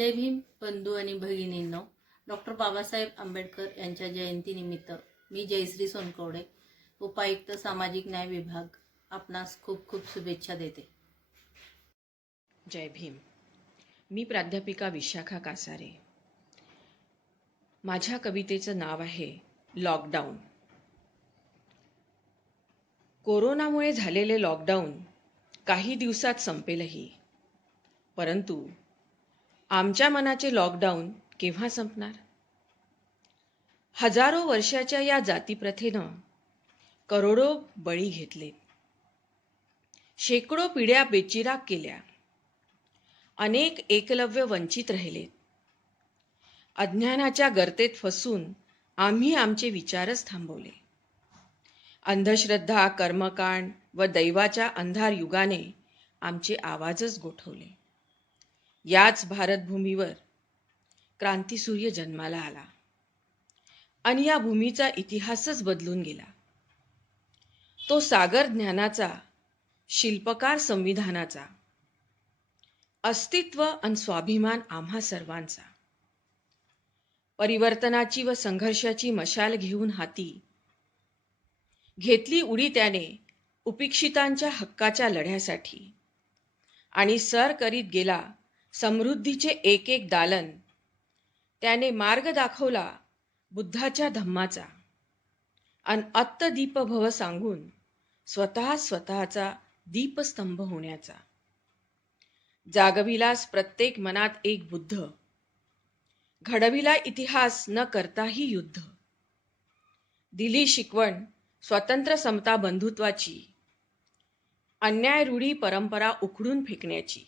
जय भीम बंधू आणि भगिनींनो, डॉक्टर बाबासाहेब आंबेडकर यांच्या जयंतीनिमित्त मी जयश्री सोनकवडे, उपायुक्त सामाजिक न्याय विभाग, आपणास खूप खूप शुभेच्छा देते. जय भीम. मी प्राध्यापिका विशाखा कासारे. माझ्या कवितेचं नाव आहे लॉकडाऊन. कोरोनामुळे झालेले लॉकडाऊन काही दिवसात संपेलही, परंतु आमच्या मनाचे लॉकडाऊन केव्हा संपणार? हजारो वर्षाच्या या जातीप्रथेनं करोडो बळी घेतले, शेकडो पिढ्या बेचिराग केल्या, अनेक एकलव्य वंचित राहिलेत. अज्ञानाच्या गर्तेत फसून आम्ही आमचे विचारच थांबवले. अंधश्रद्धा, कर्मकांड व दैवाच्या अंधार युगाने आमचे आवाजच गोठवले. याच भारतभूमीवर क्रांतीसूर्य जन्माला आला आणि या भूमीचा इतिहासच बदलून गेला. तो सागर ज्ञानाचा, शिल्पकार संविधानाचा, अस्तित्व आणि स्वाभिमान आम्हा सर्वांचा. परिवर्तनाची व संघर्षाची मशाल घेऊन हाती घेतली उडी त्याने उपेक्षितांच्या हक्काच्या लढ्यासाठी, आणि सर करीत गेला समृद्धीचे एक एक दालन. त्याने मार्ग दाखवला बुद्धाच्या धम्माचा, अन अत्तदीप भव सांगून स्वतःचा दीपस्तंभ होण्याचा. जागविलास प्रत्येक मनात एक बुद्ध, घडविला इतिहास न करताही युद्ध. दिली शिकवण स्वतंत्र समता बंधुत्वाची, अन्याय रूढी परंपरा उखडून फेकण्याची.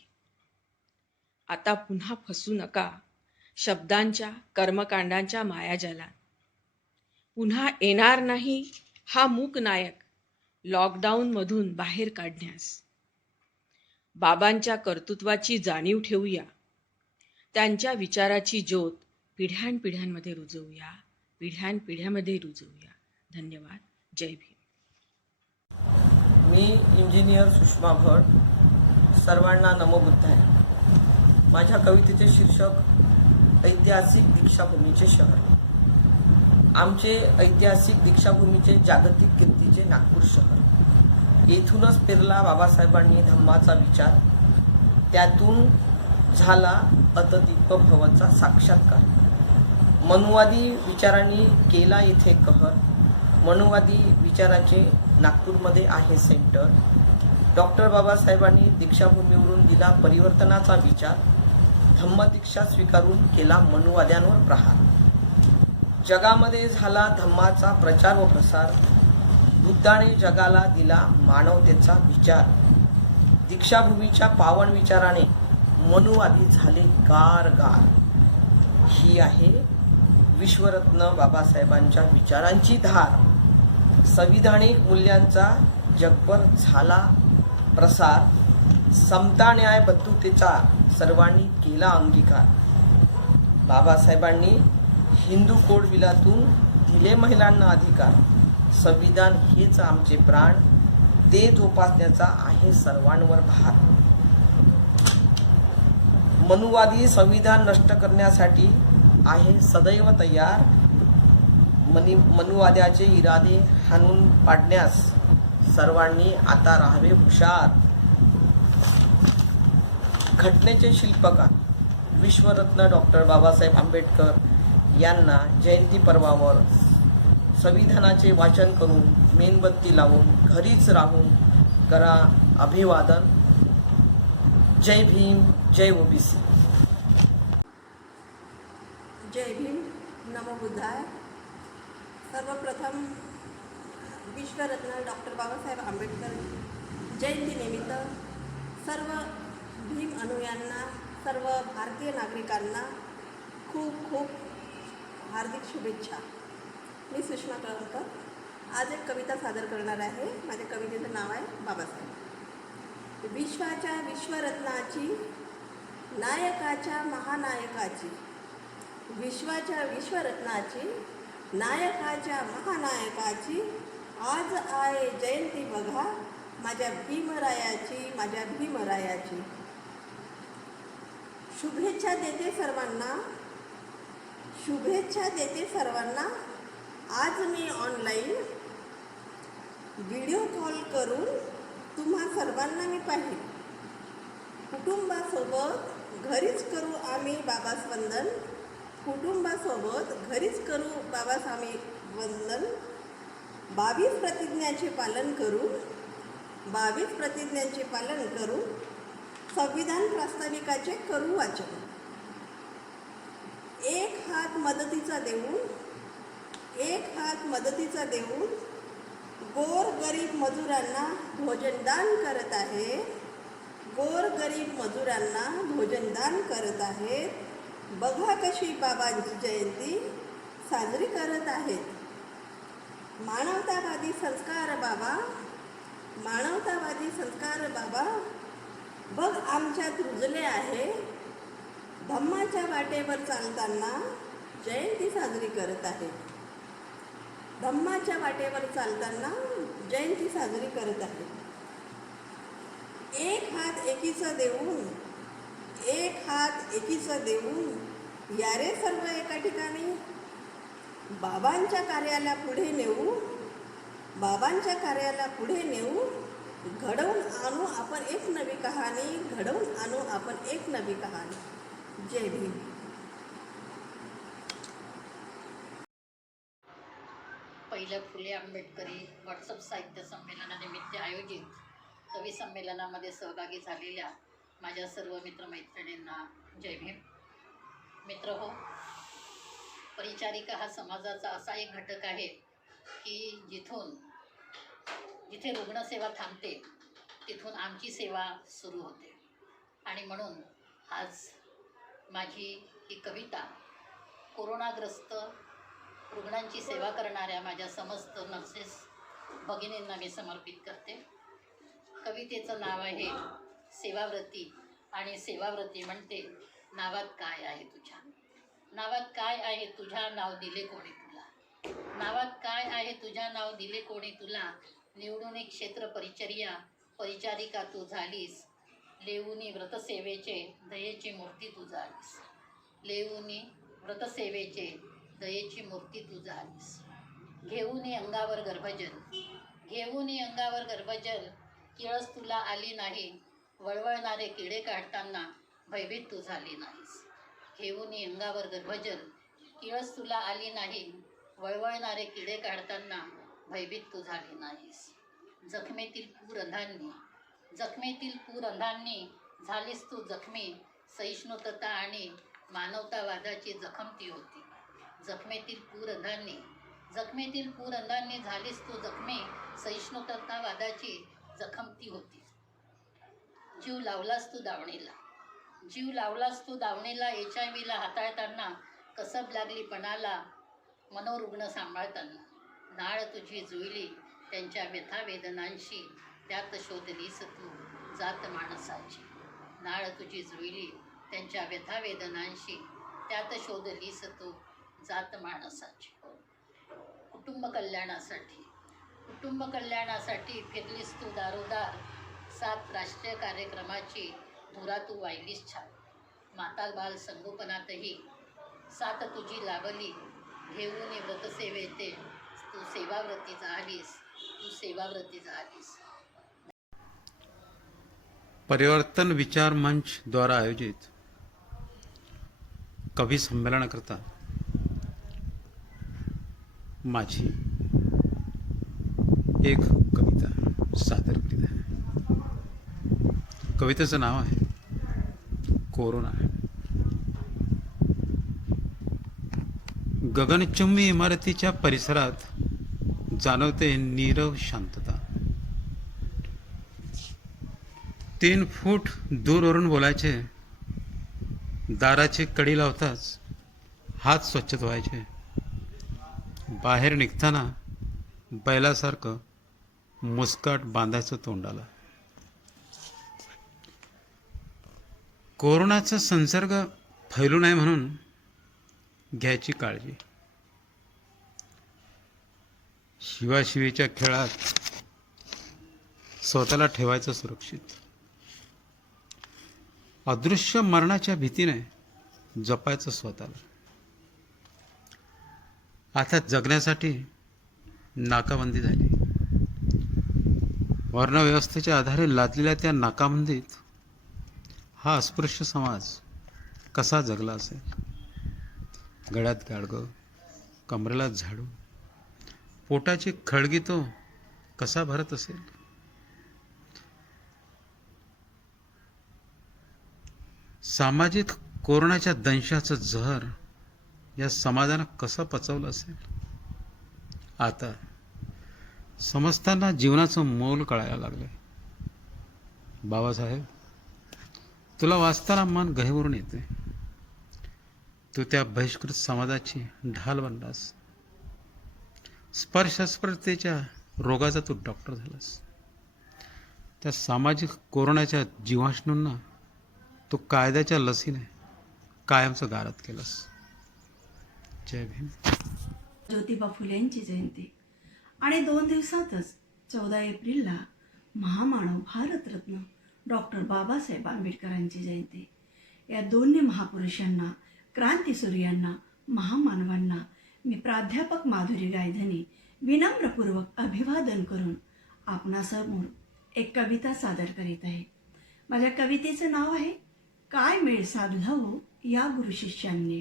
आता पुन्हा फसू नका शब्दांच्या, कर्मकांडांच्या मायाजालात. पुन्हा येणार नाही हा मूक नायक लॉकडाऊन मधून बाहेर काढण्यास. बाबांच्या कर्तृत्वाची जाणीव ठेवूया, त्यांच्या विचाराची ज्योत पिढ्यानपिढ्यांमध्ये रुजवूया, पिढ्यानपिढ्यामध्ये रुजवूया. धन्यवाद. जय भीम. मी इंजिनियर सुषमा भट. सर्वांना नमो बुद्धाय. माझ्या कवितेचे शीर्षक ऐतिहासिक दीक्षाभूमीचे शहर. आमचे ऐतिहासिक दीक्षाभूमीचे जागतिक कीर्तीचे नागपूर शहर. येथूनच पेरला बाबासाहेबांनी धम्माचा विचार, त्यातून झाला अतदीप भवचा साक्षात्कार. मनुवादी विचारांनी केला येथे कहर. मनुवादी विचाराचे नागपूरमध्ये आहे सेंटर. डॉक्टर बाबासाहेबांनी दीक्षाभूमीवरून दिला परिवर्तनाचा विचार. धम्मदीक्षा स्वीकारून केला मनुवाद्यांवर प्रहार. जगामध्ये झाला धम्माचा प्रचार व प्रसार. बुद्धाने जगाला दिला मानवतेचा विचार. दीक्षाभूमीच्या पावन विचाराने मनुवादी झाले गार गार. ही आहे विश्वरत्न बाबासाहेबांच्या विचारांची धार. संविधानिक मूल्यांचा जगभर झाला प्रसार. समता न्याय बंधुतेचा सर्वांनी केला अंगीकार. बाबासाहेबांनी हिंदू कोड बिलातून दिले महिलांना अधिकार. संविधान हेच आमचे प्राण, ते जोपासण्याचा आहे सर्वांवर भार. मनुवादी संविधान नष्ट करण्यासाठी आहे सदैव तयार. मनुवाद्याचे इरादे हाणून पाडण्यास सर्वांनी आता राहावे हुशार. घटनेचे शिल्पकार विश्वरत्न डॉक्टर बाबासाहेब आंबेडकर यांना जयंती पर्वावर संविधानाचे वाचन करून, मेणबत्ती लावून, घरीच राहून करा अभिवादन. जय भीम, जय ओबीसी. जय भीम, नमो बुद्धाय. सर्वप्रथम विश्वरत्न डॉक्टर बाबासाहेब आंबेडकर जयंतीनिमित्त सर्व भीम अनुयांना, सर्व भारतीय नागरिकांना खूप खूप हार्दिक शुभेच्छा. मी सुषमा कळवकर आज एक कविता सादर करणार आहे. माझ्या कवितेचं नाव आहे बाबासाहेब. विश्वाच्या विश्वरत्नाची, नायकाच्या महानायकाची, विश्वाच्या विश्वरत्नाची, नायकाच्या महानायकाची आज आहे जयंती बघा माझ्या भीमरायाची, माझ्या भीमरायाची. शुभेच्छा देते सर्वांना, शुभेच्छा देते सर्वांना. आज मी ऑनलाईन व्हिडिओ कॉल करून तुम्हा सर्वांना मी पाहिल. कुटुंबासोबत घरीच करू आम्ही बाबास वंदन, कुटुंबासोबत घरीच करू बाबास आम्ही वंदन. 22 प्रतिज्ञांचे पालन करू, 22 प्रतिज्ञांचे पालन करू. संविधान प्रास्ताविकाचे करू वाचन. एक हात मदतीचा देऊन, एक हात मदतीचा देऊन गोर गरीब मजुरांना भोजनदान करत आहे, गोर गरीब मजुरांना भोजनदान करत आहेत. बघा कशी बाबांची जयंती साजरी करत आहेत. मानवतावादी संस्कार बाबा, मानवतावादी संस्कार बाबा बघ आमच्यात रुजले आहे. धम्माच्या वाटेवर चालताना जयंती साजरी करत आहे. धम्माच्या वाटेवर चालताना जयंती साजरी करत आहे. एक हात एकीचा देऊन, एक हात एकीचा देऊन यारे सर्व एका ठिकाणी. बाबांच्या कार्याला पुढे नेऊ, बाबांच्या कार्याला पुढे नेऊ. घडवून आणू आपण एक नवी कहाणी, घडवून आणू आपण एक नवी कहाणी. जय भीम. पहिल्या फुले आंबेडकरी व्हॉट्सअप साहित्य संमेलनानिमित्त आयोजित कवी संमेलनामध्ये सहभागी झालेल्या माझ्या सर्व मित्रमैत्रिणींना जय भीम. मित्र हो, परिचारिका हा समाजाचा असा एक घटक आहे की जिथे रुग्णसेवा थांबते तिथून आमची सेवा सुरू होते. आणि म्हणून आज माझी ही कविता कोरोनाग्रस्त रुग्णांची सेवा करणाऱ्या माझ्या समस्त नर्सेस भगिनींना मी समर्पित करते. कवितेचं नाव आहे सेवाव्रती. आणि सेवाव्रती म्हणते, नावात काय आहे तुझ्या, नावात काय आहे तुझ्या, नाव दिले कोणी तुला, नावात काय आहे तुझ्या, नाव दिले कोणी तुला. निवडून एक क्षेत्र परिचर्या परिचारिका तू झालीस. लेऊनी व्रतसेवेचे दयेची मूर्ती तू झालीस. लेऊनी व्रतसेवेचे दयेची मूर्ती तू झालीस. घेऊनी अंगावर गर्भजल, घेऊनी अंगावर गर्भजल. किळस तुला आली नाही, वळवळणारे किडे काढताना भयभीत तू झाली नाहीस. घेऊनी अंगावर गर्भजल, किळस तुला आली नाही, वळवळणारे किडे काढताना भयभीत तू झाली नाहीस. जखमेतील पूरंधांनी, जखमेतील पूरंधांनी झालीस तू जखमी. सहिष्णुता आणि मानवतावादाची जखम ती होती. जखमेतील पूरंधांनी, जखमेतील पूरंधांनी झालीस तू जखमी. सहिष्णुतावादाची जखम ती होती. जीव लावलास तू दावणीला, जीव लावलास तू दावणीला. HIV हाताळताना कसब लागली पणाला, मनोरुग्ण सांभाळताना. नाळ तुझी जुळली त्यांच्या व्यथा वेदनांशी, त्यात शोधलीस तू जात माणसाची. नाळ तुझी जुळली त्यांच्या व्यथा वेदनांशी, त्यात शोधलीस तू जात माणसाची. कुटुंब कल्याणासाठी, कुटुंब कल्याणासाठी फिरलीस तू दारोदार. 7 राष्ट्रीय कार्यक्रमाची धुरा तू वाहिलीस छान. माता बाल संगोपनातही साथ तुझी लाभली. घेऊन व्रतसेवेते तू सेवाव्रती झालीस, तू सेवाव्रती झालीस. परिवर्तन विचार मंच द्वारा आयोजित कवी संमेलनाकरता माझी एक कविता सादर केली आहे. कवितेचं नाव आहे कोरोना. गगनचुंबी इमारतीच्या परिसरात जाणवते नीरव शांतता. 3 फूट दूरवरून बोलायचे, दाराची कडी लावताच हात स्वच्छ धुवायचे. बाहेर निघताना बैलासारखं मुस्काट बांधायचं तोंडाला. कोरोनाचा संसर्ग फैलू नये म्हणून घ्यायची काळजी. शिवाशिवीच्या खेळात स्वतःला ठेवायचं सुरक्षित. अदृश्य मरणाच्या भीतीने जपायचं स्वतःला. आता जगण्यासाठी नाकाबंदी झाली. वर्णव्यवस्थेच्या आधारे लादलेल्या त्या नाकाबंदीत हा अस्पृश्य समाज कसा जगला असेल? गळ्यात गाडगं, कमरेला झाडू, पोटाची खळगी तो कसा भरत असेल? सामाजिक कोरोनाच्या दंशाचं जहर या समाजानं कसं पचवलं असेल? आता समजताना जीवनाचं मोल कळायला लागलंय. बाबासाहेब, तुला वाचताना मन गहिवरून येते. तू त्या बहिष्कृत समाजाची ढाल बनलास. स्पर्शस्पर्धेच्या रोगाचा तू डॉक्टर झालास. त्या सामाजिक कोरोनाच्या जीवाणूंना तू कायद्याच्या लसीने कायमचं गारद केलंस. जय भीम. ज्योतिबा फुले यांची जयंती आणि 2 दिवसातच 14 एप्रिलला महामानव भारतरत्न डॉक्टर बाबासाहेब आंबेडकरांची जयंती. या दोन्ही महापुरुषांना, क्रांतीसूर्यांना, महामानवांना मी प्राध्यापक माधुरी गायधनी विनम्रपूर्वक अभिवादन करून आपणासमोर एक कविता सादर करीत आहे. माझ्या कवितेचं नाव आहे काय मेळ साधला हो या गुरुशिष्यांनी.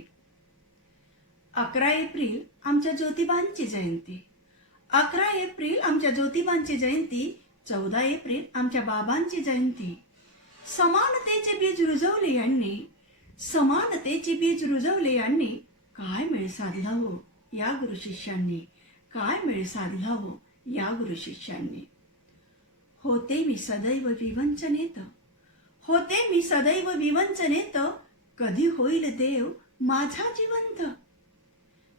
11 एप्रिल आमच्या ज्योतिबांची जयंती. 11 एप्रिल आमच्या ज्योतिबांची जयंती. 14 एप्रिल आमच्या बाबांची जयंती. समानतेचे बीज रुजवले यांनी, समानतेचे बीज रुजवले यांनी. काय मेळ साधला हो या गुरुशिष्यांनी, काय मेळ साधला हो या गुरुशिष्यांनी. होते मी सदैव विवंचनेत, होते मी सदैव विवंचनेत. कधी होईल देव माझा जिवंत.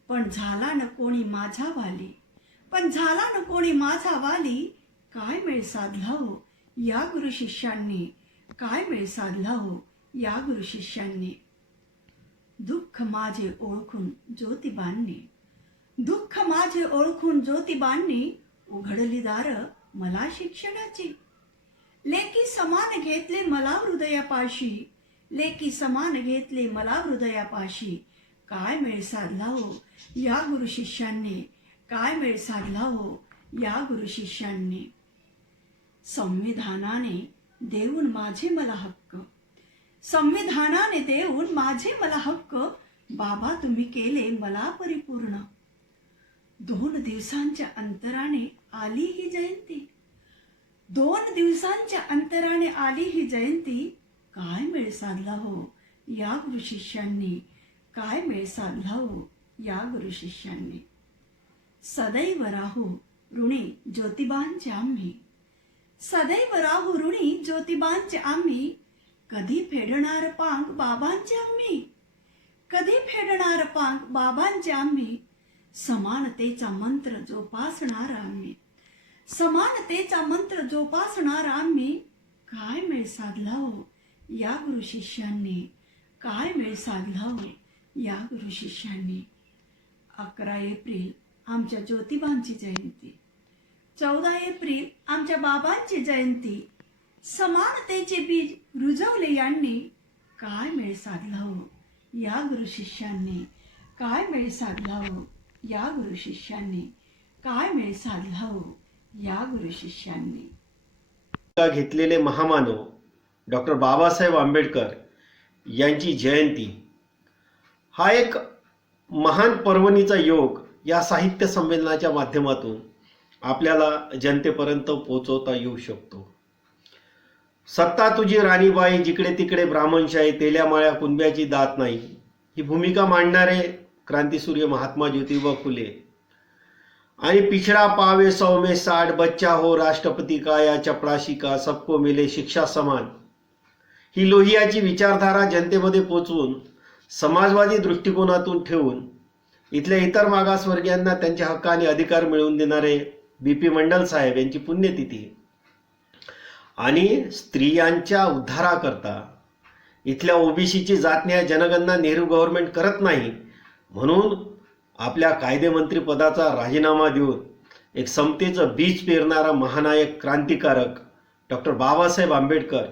पण झाला न कोणी माझा वाली, पण झाला न कोणी माझा वाली. काय मेळ साधला हो या गुरुशिष्यांनी, काय मेळ साधला हो या गुरुशिष्यांनी. दुःख माझे ओळखून ज्योतिबांनी, दुःख माझे ओळखून ज्योतिबांनी. उघडली दार मला शिक्षणाची. लेकी समान घेतले मला हृदयापाशी, लेकी समान घेतले मला हृदयापाशी. काय मेळ साधला हो या गुरुशिष्यांनी, काय मेळ साधला हो या गुरुशिष्यांनी. संविधानाने देऊन माझे मला हक्क, संविधानाने देऊन माझे मला हक्क. बाबा तुम्ही केले मला परिपूर्ण. 2 दिवसांच्या अंतराने आली ही जयंती, 2 दिवसांच्या अंतराने आली ही जयंती. काय मेळ साधला हो या गुरुशिष्यांनी, काय मेळ साधला हो या गुरुशिष्यांनी. सदैव राहू ऋणी ज्योतिबांचे आम्ही, सदैव राहू ऋणी ज्योतिबांचे आम्ही. कधी फेडणार पांग बाबांचे आम्ही, कधी फेडणार पांग बाबांचे आम्ही. समानतेचा मंत्र जोपासणार आम्ही, समानतेचा मंत्र जोपासणार आम्ही. काय मेळ साधला हो या गुरुशिष्यांनी, काय मेळ साधला हो या गुरुशिष्यांनी. 11 एप्रिल आमच्या ज्योतिबांची जयंती. 14 एप्रिल आमच्या बाबांची जयंती. समानतेचे बीज रुजवले यांनी. काय मेळ साधला हो या गुरुशिष्यांनी, काय मेळ साधला हो या गुरुशिष्यांनी. काय मेळ साधला हो या गुरुशिष्यांनी. घेतलेले महामानव डॉक्टर बाबासाहेब आंबेडकर यांची जयंती हा एक महान पर्वणीचा योग या साहित्य संमेलनाच्या माध्यमातून आपल्याला जनतेपर्यंत पोहोचवता येऊ शकतो. सत्ता तुझी राणीबाई, जिकडे तिकडे ब्राह्मणशाही, तेल्यामाळ्या कुणब्याची दात नाही, ही भूमिका मांडणारे क्रांतीसूर्य महात्मा ज्योतिबा फुले आणि पिछड़ा पावे 100 में 60, बच्चा हो राष्ट्रपति का या चपराशी का, सबको मिले शिक्षा समान, ही लोहियाची विचारधारा जनतेमध्ये पोचवून समाजवादी दृष्टिकोनातून ठेवून इथल्या इतर मागासवर्गीयांना त्यांच्या हक्काने अधिकार मिळवून देणारे BP मंडल साहेब यांची पुण्यतिथी आणि स्त्रियांच्या उद्धाराकरता इथल्या OBCची जातन्याय जनगणना नेहरू गव्हर्नमेंट करत नाही म्हणून आपल्या कायदेमंत्री पदाचा राजीनामा देऊन एक समतेचं बीज पेरणारा महानायक क्रांतिकारक डॉक्टर बाबासाहेब आंबेडकर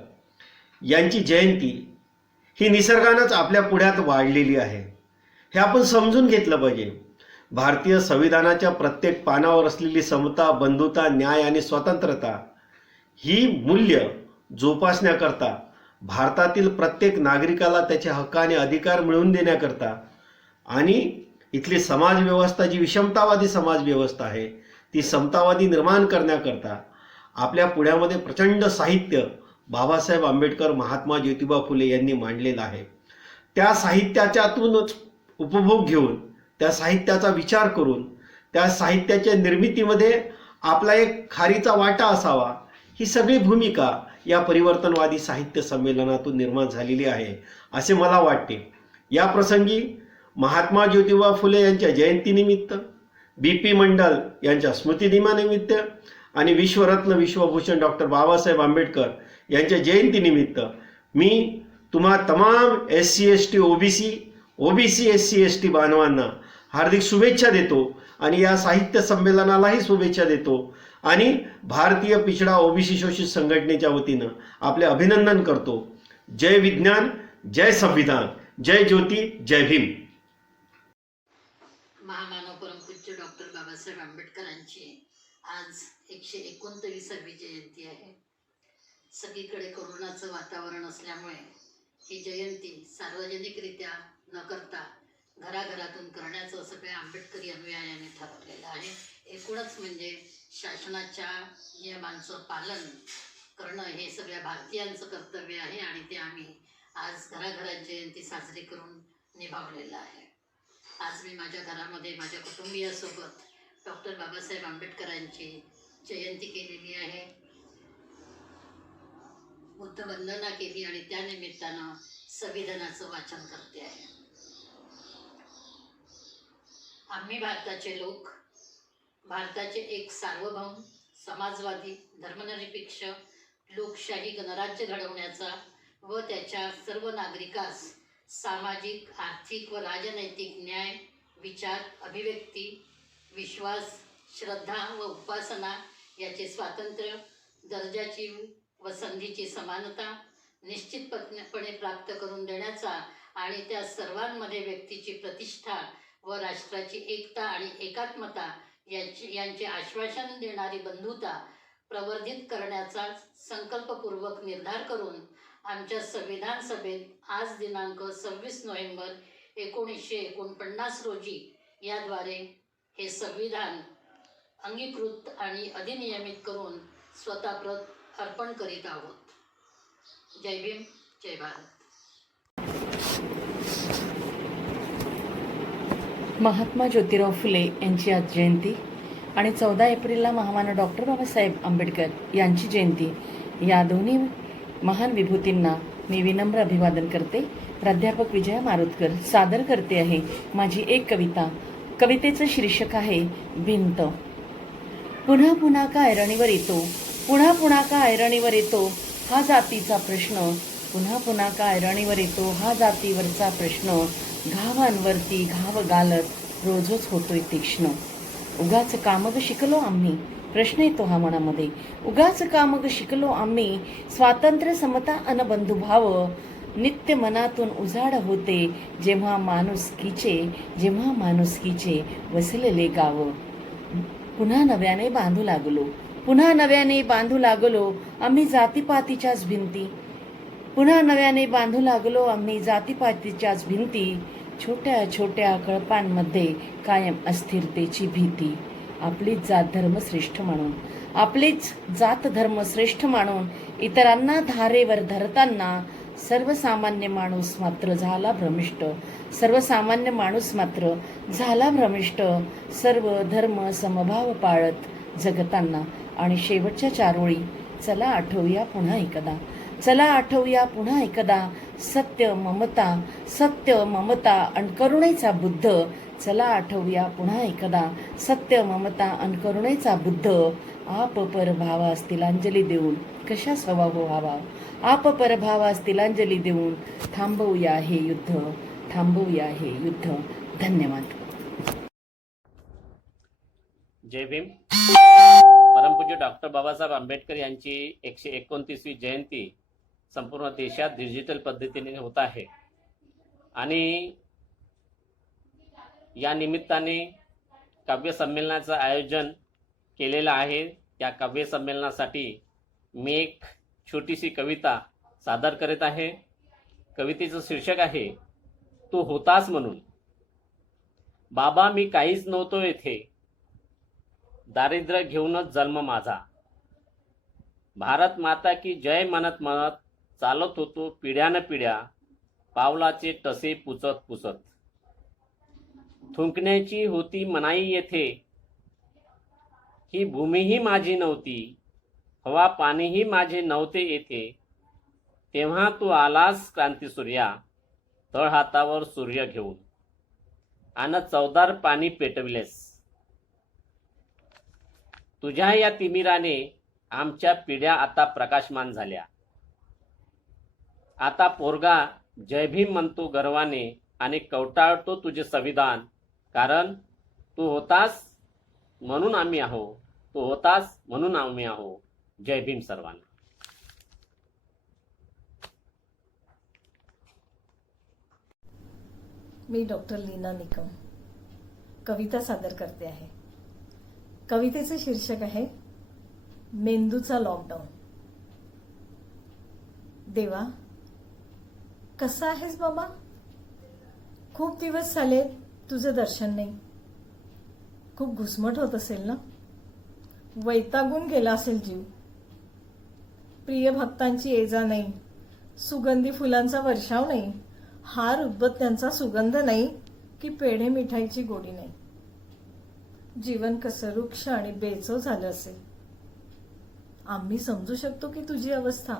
यांची जयंती ही निसर्गानंच आपल्या पुढ्यात वाढलेली आहे. हे आपण समजून घेतलं पाहिजे. भारतीय संविधानाच्या प्रत्येक पानावर असलेली समता, बंधुता, न्याय आणि स्वतंत्रता ही मूल्य जोपासण्याकरता, भारतातील प्रत्येक नागरिकाला त्याचे हक्क आणि अधिकार मिळवून देण्याकरता आणि इथली समाजव्यवस्था जी विषमतावादी समाजव्यवस्था आहे ती समतावादी निर्माण करण्याकरता आपल्या पुढ्यामध्ये प्रचंड साहित्य बाबासाहेब आंबेडकर, महात्मा ज्योतिबा फुले यांनी मांडलेलं आहे. त्या साहित्याच्यातूनच उपभोग घेऊन, त्या साहित्याचा विचार करून, त्या साहित्याच्या निर्मितीमध्ये आपला एक खारीचा वाटा असावा, ही सगळी भूमिका या परिवर्तनवादी साहित्य संमेलनातून निर्माण झालेली आहे असे मला वाटते. या प्रसंगी महात्मा ज्योतिबा फुले यांच्या जयंतीनिमित्त, BP मंडल यांच्या स्मृतिदिनानिमित्त आणि विश्वरत्न विश्वभूषण डॉक्टर बाबासाहेब आंबेडकर यांच्या जयंतीनिमित्त मी तुम्हा तमाम SC ST OBC SC ST बांधवांना हार्दिक शुभेच्छा देतो आणि या साहित्य संमेलनालाही शुभेच्छा देतो आणि भारतीय पिछडा OBC शोषित संघटनेच्या वतीनं आपले अभिनंदन करतो. जय विज्ञान, जय संविधान, जय ज्योती, जय भीम. महामानव परमपूज्य डॉक्टर बाबासाहेब आंबेडकरांची आज 129वी जयंती आहे. सगळीकडे कोरोनाचं वातावरण असल्यामुळे ही जयंती सार्वजनिकरित्या न करता घराघरातून करण्याचं सगळ्या आंबेडकरी अनुयायांनी ठरवलेलं आहे. एकूणच म्हणजे शासनाच्या नियमांचं पालन करणं हे सगळ्या भारतीयांचं कर्तव्य आहे आणि ते आम्ही आज घराघरात जयंती साजरी करून निभावलेलं आहे. आज मी माझ्या घरामध्ये माझ्या कुटुंबियासोबत डॉक्टर बाबासाहेब आंबेडकरांची जयंती केलेली आहे, बुद्धवंदना केली आणि त्या निमित्तानं संविधानाचं वाचन करते आहे. आम्ही भारताचे लोक, भारताचे एक सार्वभौम, समाजवादी, धर्मनिरपेक्ष, लोकशाही गणराज्य घडवण्याचा व त्याच्या सर्व नागरिकास सामाजिक, आर्थिक व राजनैतिक न्याय, विचार, अभिव्यक्ती, विश्वास, श्रद्धा व उपासना याचे स्वातंत्र्य, दर्जाची व संधीची समानता निश्चितपणे प्राप्त करून देण्याचा आणि त्या सर्वांमध्ये व्यक्तीची प्रतिष्ठा व राष्ट्राची एकता आणि एकात्मता यांचे आश्वासन देणारी बंधुता प्रवर्धित करण्याचा संकल्पपूर्वक निर्धार करून आमच्या संविधान सभेत आज दिनांक 26 नोव्हेंबर 1949 रोजी याद्वारे हे संविधान अंगीकृत आणि अधिनियमित करून स्वतःप्रत अर्पण करीत आहोत. जय भीम, जय भारत. महात्मा ज्योतिराव फुले यांची आज जयंती आणि 14 एप्रिलला महामानव डॉक्टर बाबासाहेब आंबेडकर यांची जयंती. या दोन्ही महान विभूतींना मी विनम्र अभिवादन करते. प्राध्यापक विजया मारुतकर सादर करते आहे माझी एक कविता. कवितेचं शीर्षक आहे भिंत. पुन्हा पुन्हा का ऐरणीवर येतो, पुन्हा पुन्हा का ऐरणीवर येतो हा जातीचा प्रश्न, पुन्हा पुन्हा का ऐरणीवर येतो हा जातीवरचा प्रश्न, घावांवरती घाव घालत रोजच होतोय तीक्ष्ण. उगाच कामग शिकलो आम्ही, प्रश्न येतो हा मनामध्ये, उगाच कामग शिकलो आम्ही, स्वातंत्र्य समता अन बंधुभाव नित्य मनातून उजाड होते जेव्हा माणुसकीचे वसलेले गाव. पुन्हा नव्याने बांधू लागलो, पुन्हा नव्याने बांधू लागलो आम्ही जातीपातीच्याच भिंती, पुन्हा नव्याने बांधू लागलो आम्ही जातीपातीच्याच भिंती. छोट्या छोट्या कळपांमध्ये कायम अस्थिरतेची भीती. आपलीच जात धर्म श्रेष्ठ म्हणून, आपलीच जात धर्म श्रेष्ठ मानून इतरांना धारेवर धरताना सर्वसामान्य माणूस मात्र झाला भ्रमिष्ट, सर्वसामान्य माणूस मात्र झाला भ्रमिष्ट. सर्व धर्म समभाव पाळत जगताना. आणि शेवटच्या 4 ओळी चला आठवूया पुन्हा एकदा, चला आठवूया पुन्हा एकदा सत्य ममता अन करुणेचा बुद्ध. चला आठवूया पुन्हा एकदा सत्य ममता अन करुणेचा बुद्ध. आप परभावास तिलांजली देऊन कशास हवा हो हवा, आप परभावास तिलांजली देऊन थांबवूया हे युद्ध, थांबवूया हे युद्ध. धन्यवाद. जय भीम. परमपूज्य डॉक्टर बाबासाहेब आंबेडकर यांची 129वी जयंती संपूर्ण देशात डिजिटल पद्धतीने होत आहे आणि या निमित्ताने काव्य संमेलनाचं आयोजन केलेलं आहे. त्या काव्य संमेलनासाठी मी एक छोटीशी कविता सादर करीत आहे. कवितेचं शीर्षक आहे तू होतास म्हणून. बाबा मी काहीच नव्हतो येथे, दारिद्र्य घेऊनच जन्म माझा. भारत माता की जय म्हणत म्हणत चालत होतो पिढ्यान पिढ्या, पावलाचे टसे पुसत पुसत. थुंकण्याची होती मनाई येथे, ही भूमीही माझी नव्हती, हवा पाणीही माझे नव्हते येथे. तेव्हा तू आलास क्रांतिसूर्या, तळहातावर सूर्य घेऊन, आणि चवदार पाणी पेटविलेस. तुझ्या या तिमिराने आमच्या पिढ्या आता प्रकाशमान झाल्या. आता पोरगा जय भीम म्हणतो गर्वाने आणि कवटाळतो तुझे संविधान. कारण तू होतास म्हणून आम्ही आहो, तू होतास म्हणून आम्ही आहो. जय भीम सर्वांना. मी डॉक्टर लीना निकम कविता सादर करते आहे. कवितेचे शीर्षक आहे मेंदूचा लॉकडाऊन. देवा, कसा आहेस बाबा? खूप दिवस झाले तुझं दर्शन नाही. खूप घुसमट होत असेल ना? वैतागून गेला असेल जीव. प्रिय भक्तांची ये-जा नाही, सुगंधी फुलांचा वर्षाव नाही, हार उदबत्त्यांचा सुगंध नाही की पेढे मिठाईची गोडी नाही. जीवन कसं रुक्ष आणि बेचव झालं असेल. आम्ही समजू शकतो की तुझी अवस्था.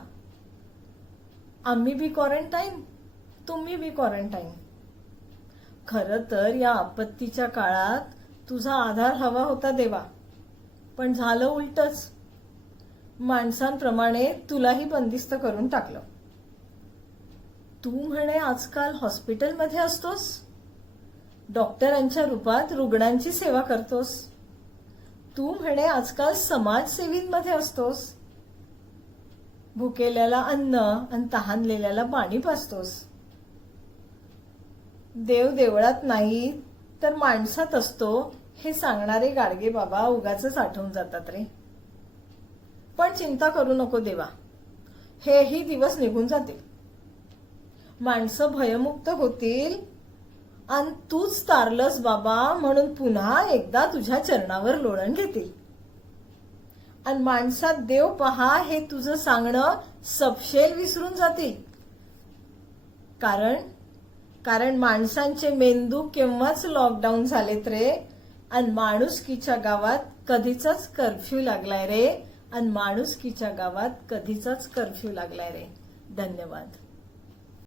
आम्ही बी क्वारंटाईन, तुम्ही बी क्वारंटाईन. खरं तर या आपत्तीच्या काळात तुझा आधार हवा होता देवा, पण झालं उलटच. माणसांप्रमाणे तुलाही बंदिस्त करून टाकलं. तू म्हणे आजकाल हॉस्पिटलमध्ये असतोस, डॉक्टरांच्या रूपात रुग्णांची सेवा करतोस. तू म्हणे आजकाल समाजसेवींमध्ये असतोस, भुकेल्याला अन्न आणि तहानलेल्याला पाणी पाजतोस. देव देवळात नाही तर माणसात असतो हे सांगणारे गाडगे बाबा उगाचच आठवून जातात रे. पण चिंता करू नको देवा, हेही दिवस निघून जातील. माणसं भयमुक्त होतील आणि तूच तारलंस बाबा म्हणून पुन्हा एकदा तुझ्या चरणावर लोळण घेतील. आणि माणसात देव पहा हे तुझं सांगणं सपशेल विसरून जातील. कारण माणसांचे मेंदू केव्हाच लॉकडाऊन झालेत रे. आणि माणुसकीच्या गावात कधीचाच कर्फ्यू लागलाय रे. धन्यवाद.